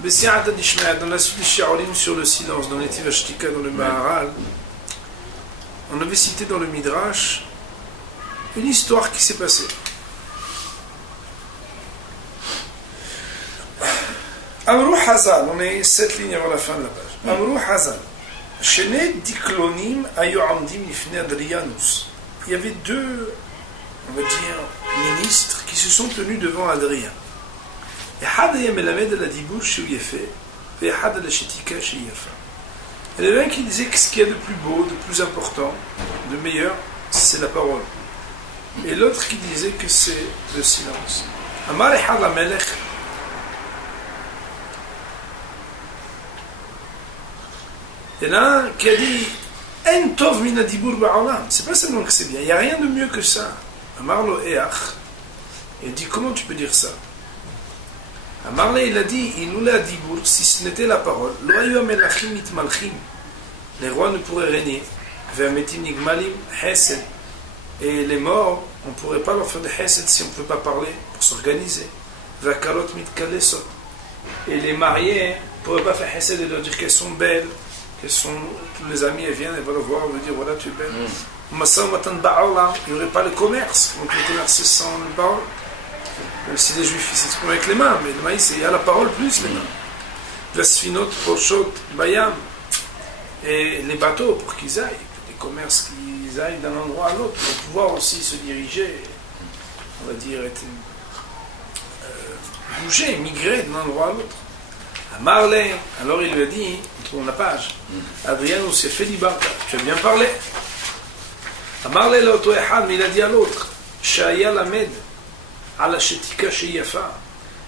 Bessiata Dishmaya, dans la suite du Shi'olim sur le silence, dans Netiv HaShtika, dans le Maharal, on avait cité dans le Midrash une histoire qui s'est passée. Amrou Hazal, on est 7 lignes avant la fin de la page. Amrou Hazal, Shene Diklonim Ayu Amdim Nifne Adrianus. Il y avait deux, on va dire, ministres qui se sont tenus devant Adrien. Et il y avait un qui disait que ce qu'il y a de plus beau, de plus important, de meilleur, c'est la parole. Et l'autre qui disait que c'est le silence. Amar Ehad HaMelech. Il y en a un qui a dit En tov min hadibur ba'olam. C'est pas seulement que c'est bien, il n'y a rien de mieux que ça. Amar lo each. Il dit comment tu peux dire ça? Amarle, il a dit, Iloula Dibour, si ce n'était la parole, Loayu Amelachim Mitmalchim, les rois ne pourraient régner, Ve'ametim Nigmalim Hesed, et les morts, on ne pourrait pas leur faire de Hesed si on ne peut pas parler, pour s'organiser, Ve'akarot Mitkalesot, et les mariés ne pourraient pas faire Hesed et leur dire qu'elles sont belles, qu'elles sont, tous les amis, elles viennent, elles vont le voir, elles vont dire, voilà, tu es belle. Massa Matan Ba'olam, il n'y aurait pas le commerce, donc le commerce sans le parole. Même si les juifs s'expriment avec les mains, mais le maïs, il y a la parole plus les mains. La sfinot, pochot, bayam, et les bateaux pour qu'ils aillent, les commerces qu'ils aillent d'un endroit à l'autre, pour pouvoir aussi se diriger, on va dire, bouger, migrer d'un endroit à l'autre. À Marley, alors il lui a dit, on trouve la page, Adrien, on s'est fait libarka, tu as bien parlé. À Marley, l'auto ehad, mais il a dit à l'autre, Shaya Lamed, à la Shetika Sheyafa,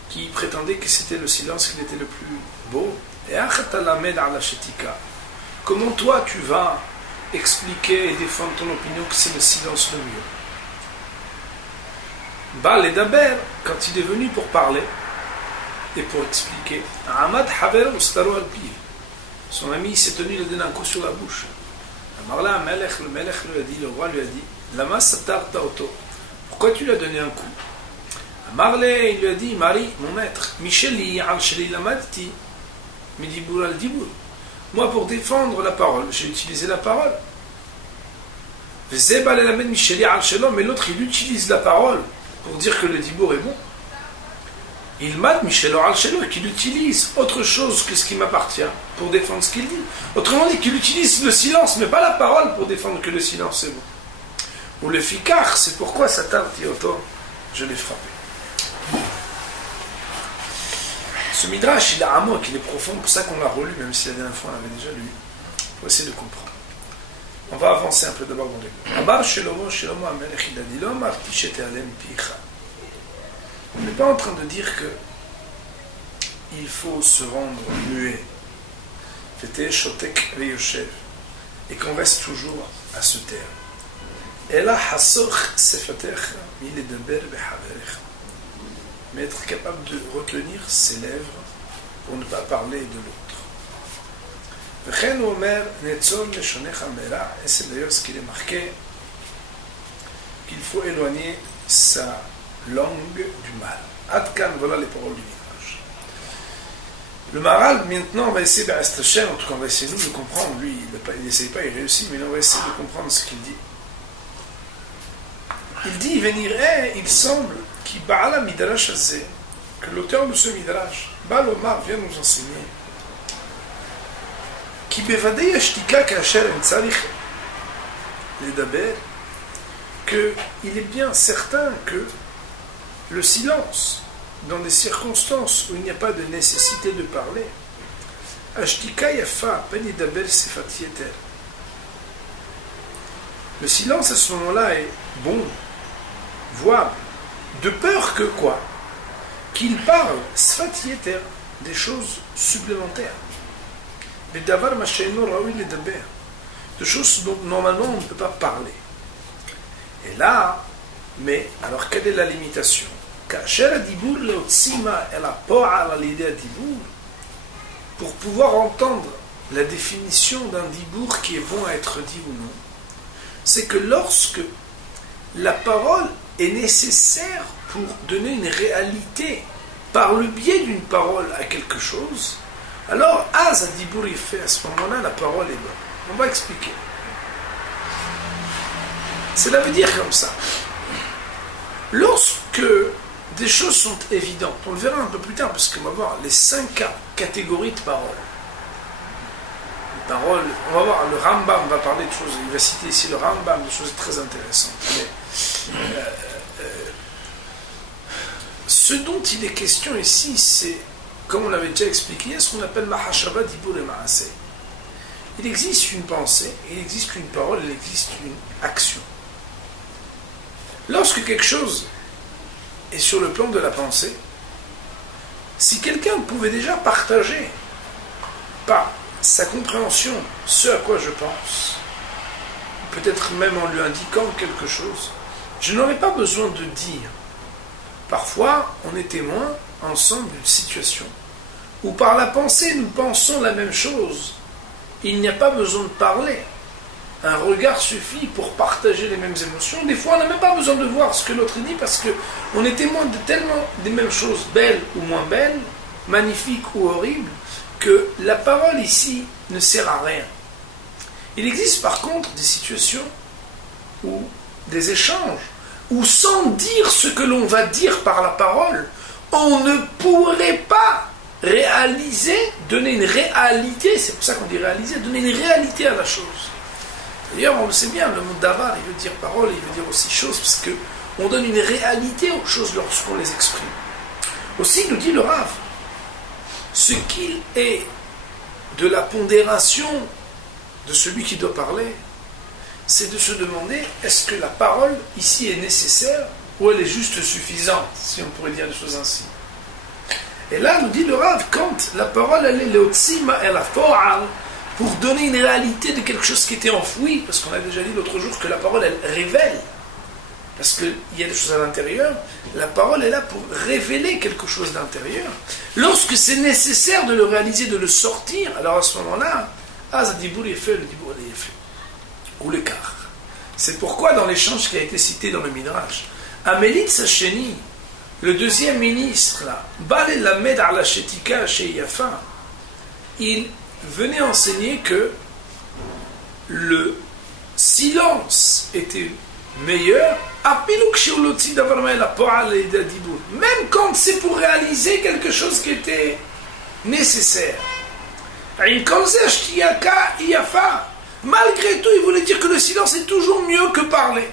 qui prétendait que c'était le silence qui était le plus beau. Et Achatalamed à la Shetika. Comment toi tu vas expliquer et défendre ton opinion que c'est le silence le mieux? Bal et Daber, quand il est venu pour parler et pour expliquer, Ahmad Haber Ustaro Alpi, son ami s'est tenu le donner un coup sur la bouche. Amarla Melech, le Melech lui a dit, le roi lui a dit, Lama Satarta Auto, pourquoi tu lui as donné un coup? Marley, il lui a dit, Marie, mon maître, Micheli, Al-Sheli Lamadti, Midibur al-Dibur. Moi, pour défendre la parole, j'ai utilisé la parole. Zeb al-Lamed Micheli Al-Shelom, mais l'autre, il utilise la parole pour dire que le Dibur est bon. Il m'a Michel Al-Shelom, qu'il utilise autre chose que ce qui m'appartient pour défendre ce qu'il dit. Autrement dit, qu'il utilise le silence, mais pas la parole pour défendre que le silence est bon. Ou le fikar, c'est pourquoi Satan dit autant, je l'ai frappé. Ce midrash, il a un mot qui est profond, pour ça qu'on l'a relu, même si la dernière fois on l'avait déjà lu. Pour essayer de comprendre. On va avancer un peu d'abord dans les mots. Abar Shelomo Amelech, il a dit l'homme artichete alem picha. On n'est pas en train de dire que il faut se rendre muet, fete shotek veyoshev, et qu'on reste toujours à se taire. Ela hasoch sefatecha miledaber behaverecha. Mais être capable de retenir ses lèvres pour ne pas parler de l'autre. Et c'est d'ailleurs ce qu'il est marqué, qu'il faut éloigner sa langue du mal. Adkan, voilà les paroles du Midrash. Le Maharal, maintenant, on va essayer, en tout cas, on va essayer nous de comprendre. Lui, il n'essaye pas, il réussit, mais on va essayer de comprendre ce qu'il dit. Il dit, venir, il semble que l'auteur de ce Midrash, Baal Omar, vient nous enseigner qu'il est bien certain que le silence, dans des circonstances où il n'y a pas de nécessité de parler, le silence à ce moment-là est bon, voire de peur que quoi? Qu'il parle sfat yeter, des choses supplémentaires. Mais davar mashayno raoui le daber, de choses dont normalement on ne peut pas parler. Et là, mais alors quelle est la limitation? Pour pouvoir entendre la définition d'un dibour qui est bon à être dit ou non, c'est que lorsque la parole est nécessaire pour donner une réalité par le biais d'une parole à quelque chose, alors Az Adibour il fait à ce moment-là, la parole est bonne. On va expliquer. Cela veut dire comme ça. Lorsque des choses sont évidentes, on le verra un peu plus tard, parce qu'on va voir les 5 catégories de paroles. Paroles, on va voir, le Rambam va parler de choses, il va citer ici le Rambam, de choses très intéressantes. Mais, ce dont il est question ici, c'est, comme on l'avait déjà expliqué, ce qu'on appelle Mahashaba Dibur et Maaseh. Il existe une pensée, il existe une parole, il existe une action. Lorsque quelque chose est sur le plan de la pensée, si quelqu'un pouvait déjà partager par sa compréhension ce à quoi je pense, peut-être même en lui indiquant quelque chose, je n'aurais pas besoin de dire. Parfois, on est témoin ensemble d'une situation où par la pensée nous pensons la même chose. Il n'y a pas besoin de parler. Un regard suffit pour partager les mêmes émotions. Des fois, on n'a même pas besoin de voir ce que l'autre dit parce qu'on est témoin de tellement des mêmes choses, belles ou moins belles, magnifiques ou horribles, que la parole ici ne sert à rien. Il existe par contre des situations où des échanges, où sans dire ce que l'on va dire par la parole, on ne pourrait pas réaliser, donner une réalité, c'est pour ça qu'on dit réaliser, donner une réalité à la chose. D'ailleurs, on le sait bien, le mot davar, il veut dire parole, il veut dire aussi chose, parce qu'on donne une réalité aux choses lorsqu'on les exprime. Aussi, nous dit le Rav, ce qu'il est de la pondération de celui qui doit parler, c'est de se demander, est-ce que la parole ici est nécessaire ou elle est juste suffisante, si on pourrait dire des choses ainsi. Et là, nous dit le Rav, quand la parole, elle est leotzima el hafo'al, pour donner une réalité de quelque chose qui était enfoui, parce qu'on a déjà dit l'autre jour que la parole, elle révèle, parce qu'il y a des choses à l'intérieur, la parole est là pour révéler quelque chose d'intérieur. Lorsque c'est nécessaire de le réaliser, de le sortir, alors à ce moment-là, Az Adibour est fait, le Dibour est fait. Ou l'écart. C'est pourquoi dans l'échange qui a été cité dans le Midrash, Amélit Sacheni, le deuxième ministre, là, Bal Lamed ala Shetika chez Yafa, il venait enseigner que le silence était meilleur, même quand c'est pour réaliser quelque chose qui était nécessaire. Malgré tout, il voulait dire que le silence est toujours mieux que parler.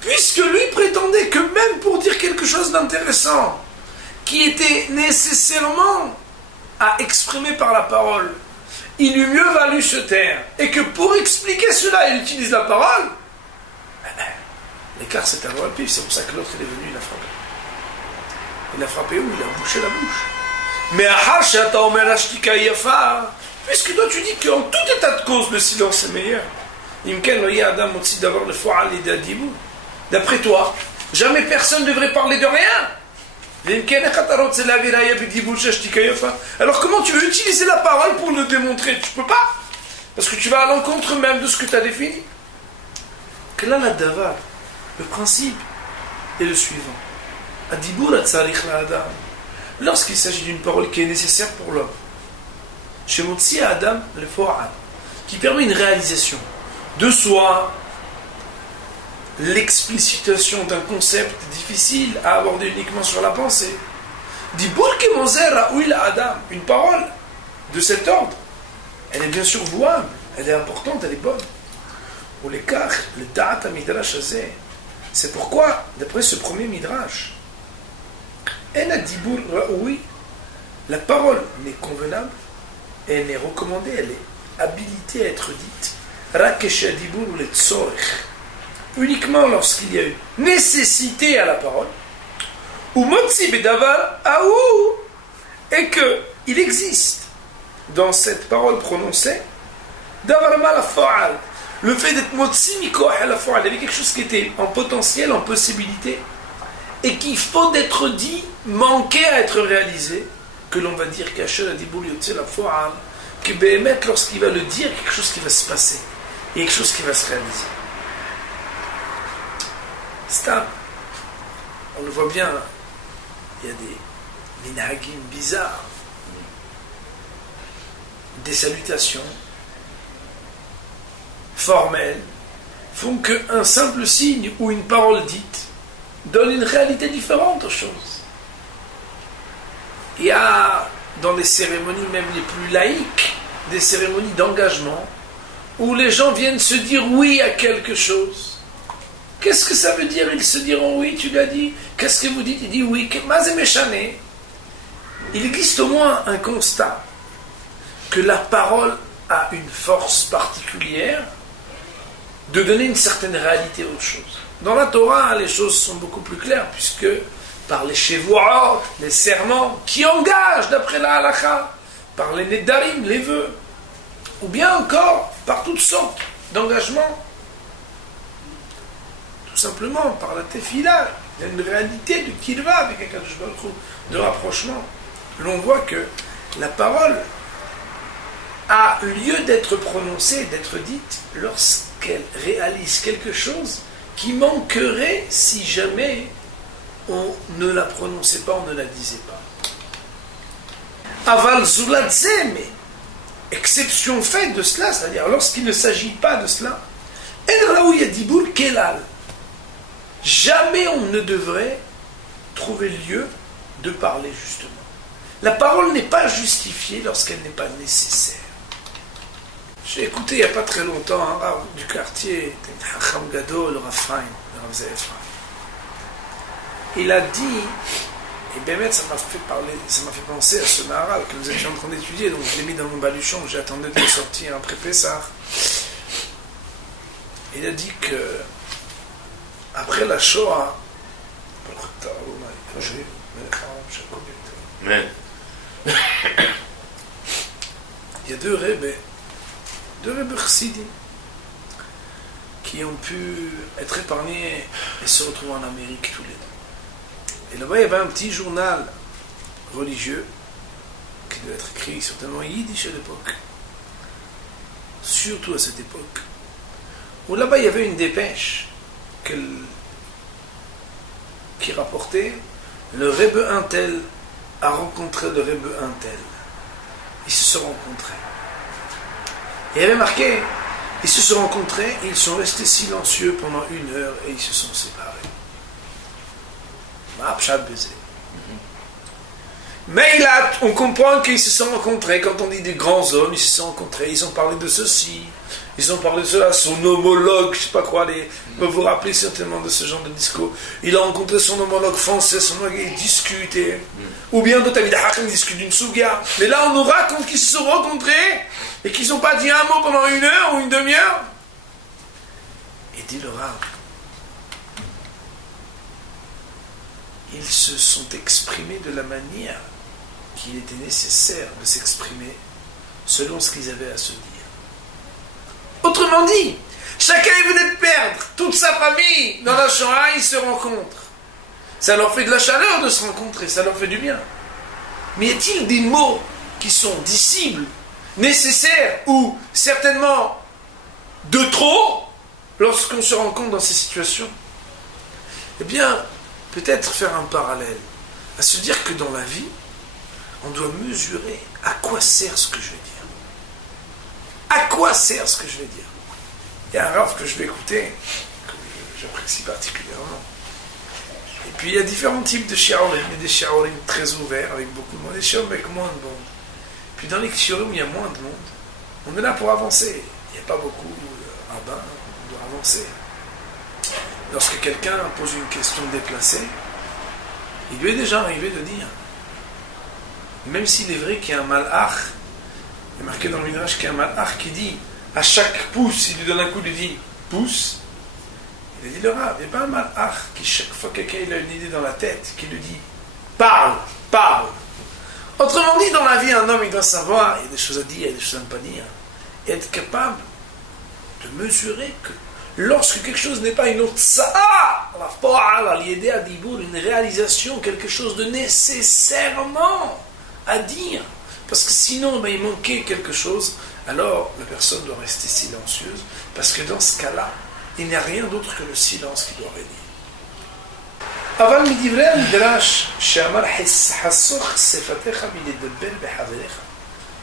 Puisque lui prétendait que même pour dire quelque chose d'intéressant, qui était nécessairement à exprimer par la parole, il eût mieux valu se taire, et que pour expliquer cela, il utilise la parole, l'écart c'est un droit le pif, c'est pour ça que l'autre il est venu, il a frappé. Il a frappé où? Il a bouché la bouche. Mais puisque toi tu dis qu'en tout état de cause, le silence est meilleur. D'après toi, jamais personne ne devrait parler de rien. Alors comment tu veux utiliser la parole pour le démontrer? Tu peux pas, parce que tu vas à l'encontre même de ce que tu as défini. Que là, le principe est le suivant. Lorsqu'il s'agit d'une parole qui est nécessaire pour l'homme, chez Motsi Adam le Fo'al, qui permet une réalisation de soi, l'explicitation d'un concept difficile à aborder uniquement sur la pensée. Une parole de cet ordre, elle est bien sûr vouable, elle est importante, elle est bonne. Pour les cas, le da'at midrash azeh, c'est pourquoi, d'après ce premier midrash, la parole n'est convenable, et elle n'est recommandée, elle est habilitée à être dite, uniquement lorsqu'il y a une nécessité à la parole, ou et qu'il existe dans cette parole prononcée le fait d'être motzi mikoach à la fois, il y avait quelque chose qui était en potentiel, en possibilité, et qu'il faut d'être dit, manquer à être réalisé, que l'on va dire qu'Hachel a dit la fois, que Béhémet, lorsqu'il va le dire, quelque chose qui va se passer, et quelque chose qui va se réaliser. Stam. On le voit bien, il y a des minhagim bizarres, des salutations formelles, font qu'un simple signe ou une parole dite donne une réalité différente aux choses. Il y a dans les cérémonies même les plus laïques, des cérémonies d'engagement, où les gens viennent se dire oui à quelque chose. Qu'est-ce que ça veut dire? Ils se diront oui, tu l'as dit. Qu'est-ce que vous dites? Il dit oui. Il existe au moins un constat que la parole a une force particulière de donner une certaine réalité aux choses. Dans la Torah, les choses sont beaucoup plus claires, puisque par les shevuot, les serments, qui engagent d'après la halakha, par les nedarim, les vœux, ou bien encore par toutes sortes d'engagements, tout simplement par la tefila, il y a une réalité de kilva avec un Kadosh Baruch Hu, de rapprochement. L'on voit que la parole a lieu d'être prononcée, d'être dite, lorsqu'elle réalise quelque chose qui manquerait si jamais on ne la prononçait pas, on ne la disait pas. Aval zuladze, mais exception faite de cela, c'est-à-dire lorsqu'il ne s'agit pas de cela, en raouya dibur kelal, jamais on ne devrait trouver lieu de parler justement. La parole n'est pas justifiée lorsqu'elle n'est pas nécessaire. J'ai écouté il n'y a pas très longtemps un rave du quartier, Hacham Gadol, le Rav Chaim, le Rav Zev Chaim. Il a dit, et Bémet, ça m'a fait penser à ce Maharal que nous étions en train d'étudier, donc je l'ai mis dans mon baluchon, j'attendais de le sortir après Pessah. Il a dit que, après la Shoah, il y a deux Rebbe chassidim qui ont pu être épargnés et se retrouver en Amérique tous les deux. Et là-bas, il y avait un petit journal religieux qui devait être écrit certainement en yiddish à l'époque, surtout à cette époque, où là-bas il y avait une dépêche qui rapportait le Rebbe Untel a rencontré le Rebbe Untel. Ils se sont rencontrés. Il y avait marqué, ils se sont rencontrés, ils sont restés silencieux pendant 1 heure et ils se sont séparés. Mais là, on comprend qu'ils se sont rencontrés. Quand on dit des grands hommes, ils se sont rencontrés, ils ont parlé de ceci, ils ont parlé de cela. Son homologue, je ne sais pas quoi, vous vous rappelez certainement de ce genre de discours. Il a rencontré son homologue français, son homologue, ils discutaient. Ou bien d'autres ils discutent d'une souga. Mais là, on nous raconte qu'ils se sont rencontrés et qu'ils n'ont pas dit un mot pendant 1 heure ou une demi-heure. Et dit le Rav, ils se sont exprimés de la manière qu'il était nécessaire de s'exprimer selon ce qu'ils avaient à se dire. Autrement dit, chacun venait de perdre toute sa famille dans la Shoah, ils se rencontrent. Ça leur fait de la chaleur de se rencontrer, ça leur fait du bien. Mais y a-t-il des mots qui sont dissibles, nécessaires ou certainement de trop lorsqu'on se rencontre dans ces situations? Eh bien, peut-être faire un parallèle, à se dire que dans la vie, on doit mesurer à quoi sert ce que je vais dire. À quoi sert ce que je vais dire? Il y a un rave que je vais écouter, que j'apprécie particulièrement. Et puis il y a différents types de shiurim, il y a des shiurim très ouverts, avec beaucoup de monde, des shiurim avec moins de monde. Puis dans les shiurim où il y a moins de monde, on est là pour avancer. Il n'y a pas beaucoup de rabbins, on doit avancer. Lorsque quelqu'un pose une question déplacée, il lui est déjà arrivé de dire, même s'il est vrai qu'il y a un malach, il est marqué dans le Midrash qu'il y a un malach qui dit, à chaque pouce, il lui donne un coup, il lui dit, pouce. Il a dit le Rav, il n'y a pas un malach qui, chaque fois que quelqu'un il a une idée dans la tête, qui lui dit, parle, parle. Autrement dit, dans la vie, un homme, il doit savoir, il y a des choses à dire, il y a des choses à ne pas dire, et être capable de mesurer que lorsque quelque chose n'est pas une otsa'a, une réalisation, quelque chose de nécessairement à dire, parce que sinon il manquait quelque chose, alors la personne doit rester silencieuse, parce que dans ce cas-là, il n'y a rien d'autre que le silence qui doit régner. אבל מדברי המדרש שאמר חסוך שפתיך מלדבר בחבריך.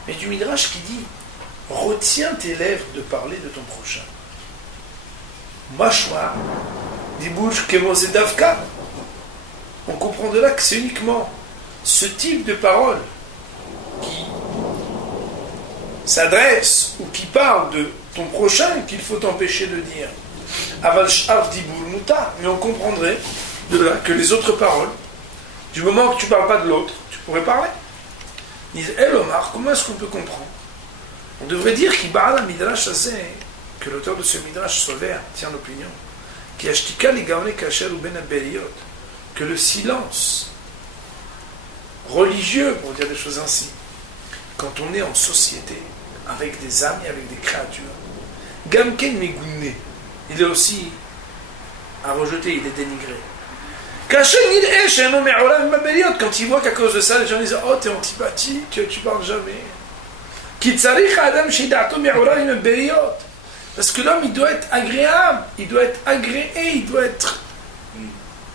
Mais du Midrash qui dit retiens tes lèvres de parler de ton prochain. Mashwa, dibouch kemose davka. On comprend de là que c'est uniquement ce type de parole qui s'adresse ou qui parle de ton prochain qu'il faut t'empêcher de dire. Aval sh'ar dibur muta. Mais on comprendrait de là que les autres paroles, du moment que tu ne parles pas de l'autre, tu pourrais parler. Ils disent, Omar, comment est-ce qu'on peut comprendre? On devrait dire que l'auteur de ce midrash sévère tient l'opinion que le silence religieux, pour dire des choses ainsi, quand on est en société, avec des âmes et avec des créatures, Gamken Megouné, il est aussi à rejeter, il est dénigré. Quand il voit qu'à cause de ça, les gens disent oh, t'es antipathique, tu parles jamais. Parce que l'homme, il doit être agréable, il doit être agréé, il doit être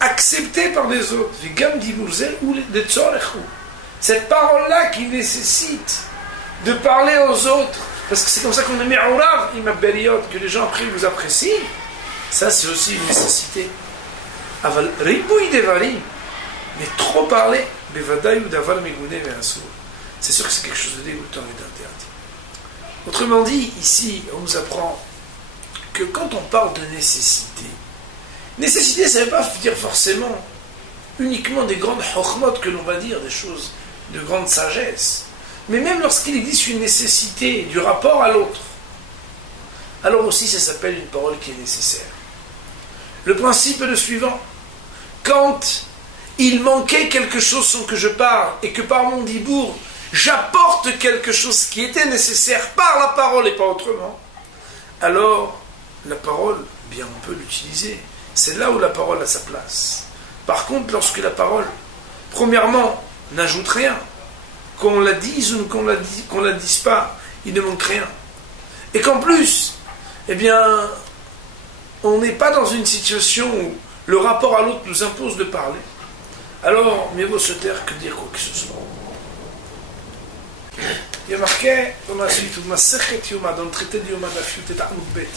accepté par les autres. Cette parole-là qui nécessite de parler aux autres, parce que c'est comme ça qu'on est mi'orav, que les gens après vous apprécient, ça c'est aussi une nécessité. Aval ribouy devarim, mais trop parler, bevadaï ou davar megouné ve'asur. C'est sûr que c'est quelque chose de dégoûtant et d'interdit. Autrement dit, ici, on nous apprend que quand on parle de nécessité, ça ne veut pas dire forcément uniquement des grandes chokhmot que l'on va dire, des choses de grande sagesse, mais même lorsqu'il existe une nécessité du rapport à l'autre, alors aussi ça s'appelle une parole qui est nécessaire. Le principe est le suivant. Quand il manquait quelque chose sans que je parle, et que par mon dibour, j'apporte quelque chose qui était nécessaire par la parole et pas autrement, alors la parole, bien on peut l'utiliser. C'est là où la parole a sa place. Par contre, lorsque la parole, premièrement, n'ajoute rien, qu'on la dise ou qu'on la dise pas, il ne manque rien. Et qu'en plus, eh bien, on n'est pas dans une situation où le rapport à l'autre nous impose de parler, alors mieux vaut se taire que dire quoi que ce soit. Il y a marqué dans la suite, dans le traité de Yoma Daf Yut Amud Bet,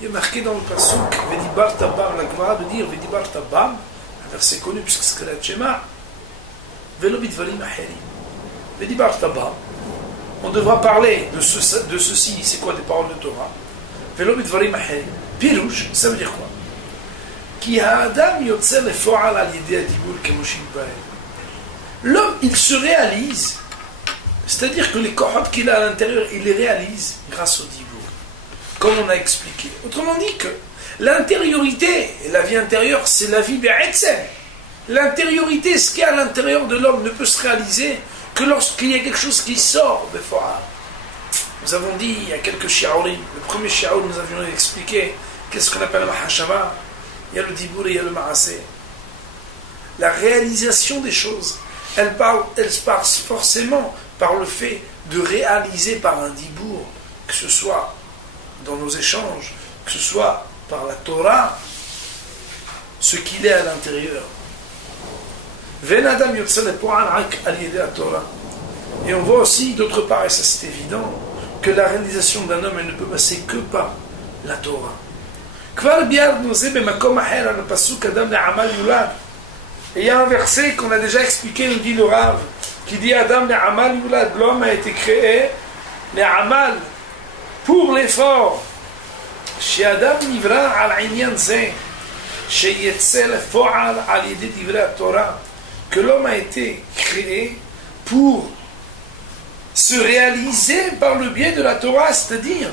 il y a marqué dans le pasuk Vedibar Tabam, la Gemara de dire Vedibar Tabam, un verset connu puisque c'est la Shema, Velo Bidvarim Acherim. Vedibar Tabam, on devra parler de ceci, c'est quoi des paroles de Torah, Velo Bidvarim Acherim. Pirouche, ça veut dire quoi? L'homme, il se réalise, c'est-à-dire que les kohot qu'il a à l'intérieur, il les réalise grâce au dibour, comme on a expliqué. Autrement dit que l'intériorité, la vie intérieure, c'est la vie be'etzem. L'intériorité, ce qui est à l'intérieur de l'homme, ne peut se réaliser que lorsqu'il y a quelque chose qui sort de Fo'a. Nous avons dit, il y a quelques shi'aurim. Le premier shi'aur, nous avions expliqué qu'est-ce qu'on appelle le mahashama. Il y a le dibour et il y a le ma'aseh. La réalisation des choses, elle passe forcément par le fait de réaliser par un dibour, que ce soit dans nos échanges, que ce soit par la Torah, ce qu'il est à l'intérieur. Et on voit aussi, d'autre part, et ça c'est évident, que la réalisation d'un homme, elle ne peut passer que par la Torah. Et il y a un verset qu'on a déjà expliqué, nous dit le Rav, qui dit Adam le'amal yulad, l'homme a été créé le'amal, pour l'effort. Chez Adam nivra al inyan zeh, chez Yetzel fo'al al yedé divrei Torah, que l'homme a été créé pour se réaliser par le biais de la Torah, c'est-à-dire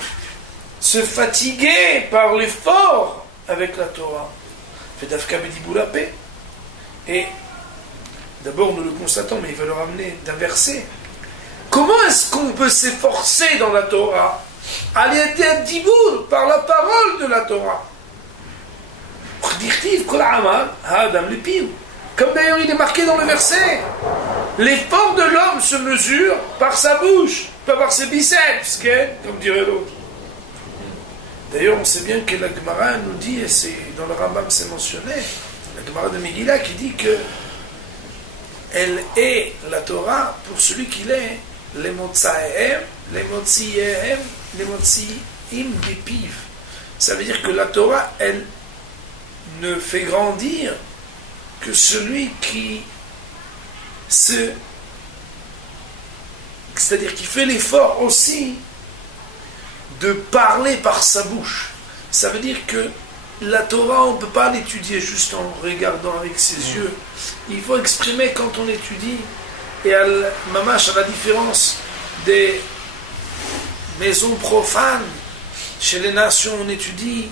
se fatiguer par l'effort avec la Torah. Et d'abord nous le constatons, mais il va le ramener d'un verset. Comment est-ce qu'on peut s'efforcer dans la Torah? Par la parole de la Torah. Comme d'ailleurs il est marqué dans le verset, l'effort de l'homme se mesure par sa bouche, pas par ses biceps, comme dirait l'autre. D'ailleurs, on sait bien que la Gemara nous dit, et c'est, dans le Rambam c'est mentionné, la Gemara de Megillah qui dit que elle est la Torah pour celui qui est les Motzaehem, les Motzihem, les Motziim Bipiv. Ça veut dire que la Torah, elle ne fait grandir que celui qui c'est-à-dire qui fait l'effort aussi de parler par sa bouche. Ça veut dire que la Torah, on ne peut pas l'étudier juste en regardant avec ses yeux. Il faut exprimer quand on étudie. Et mamash, à la différence des maisons profanes, chez les nations, on étudie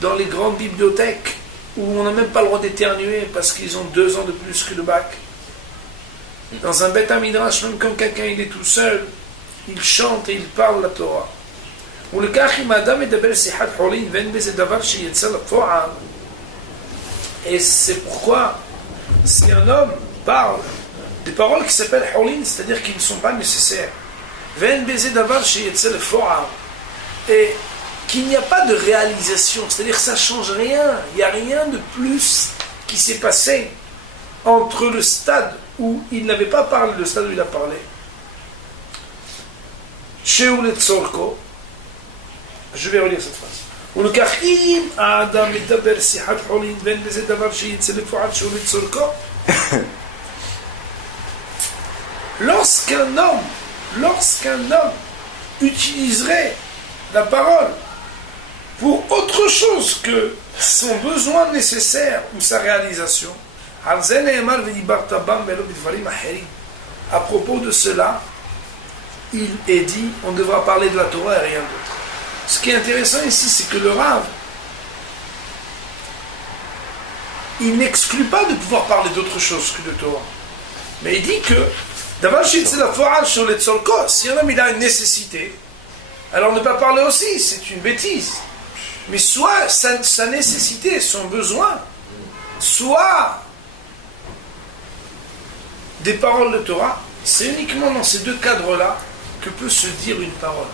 dans les grandes bibliothèques où on n'a même pas le droit d'éternuer parce qu'ils ont 2 ans de plus que le bac. Dans un Beth Midrash, même quand quelqu'un il est tout seul, il chante et il parle la Torah. Et c'est pourquoi si un homme parle des paroles qui s'appellent Holin, c'est-à-dire qui ne sont pas nécessaires, et qu'il n'y a pas de réalisation, c'est-à-dire que ça ne change rien, il n'y a rien de plus qui s'est passé entre le stade où il n'avait pas parlé, le stade où il a parlé, je vais relire cette phrase. Lorsqu'un homme utiliserait la parole pour autre chose que son besoin nécessaire ou sa réalisation, à propos de cela, il est dit, on devra parler de la Torah et rien d'autre. Ce qui est intéressant ici, c'est que le Rav, il n'exclut pas de pouvoir parler d'autre chose que de Torah. Mais il dit que, si un homme il a une nécessité, alors ne pas parler aussi, c'est une bêtise. Mais soit sa nécessité, son besoin, soit des paroles de Torah, c'est uniquement dans ces 2 cadres-là que peut se dire une parole.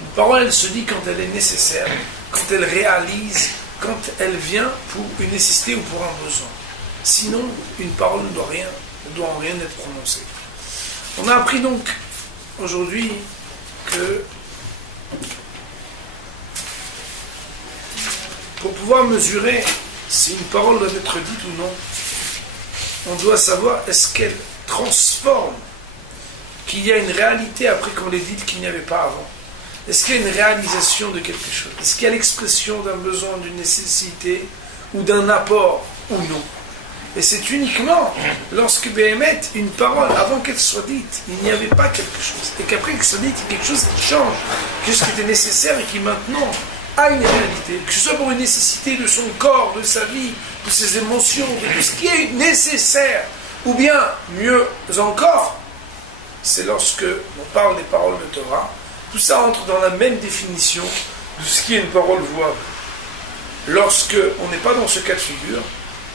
Une parole, elle se dit quand elle est nécessaire, quand elle réalise, quand elle vient pour une nécessité ou pour un besoin. Sinon, une parole ne doit en rien être prononcée. On a appris donc aujourd'hui que pour pouvoir mesurer si une parole doit être dite ou non, on doit savoir est-ce qu'elle transforme, qu'il y a une réalité après qu'on l'ait dite qu'il n'y avait pas avant. Est-ce qu'il y a une réalisation de quelque chose? Est-ce qu'il y a l'expression d'un besoin, d'une nécessité ou d'un apport ou non? Et c'est uniquement lorsque Béhémet, une parole, avant qu'elle soit dite, il n'y avait pas quelque chose. Et qu'après qu'elle soit dite, il y a quelque chose qui change, quelque chose qui était nécessaire et qui maintenant a une réalité. Que ce soit pour une nécessité de son corps, de sa vie, de ses émotions, de tout ce qui est nécessaire. Ou bien, mieux encore, c'est lorsque on parle des paroles de Torah, tout ça entre dans la même définition de ce qui est une parole vouable. Lorsque on n'est pas dans ce cas de figure,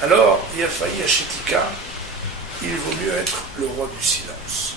alors, il a failli à Shetika, il vaut mieux être le roi du silence.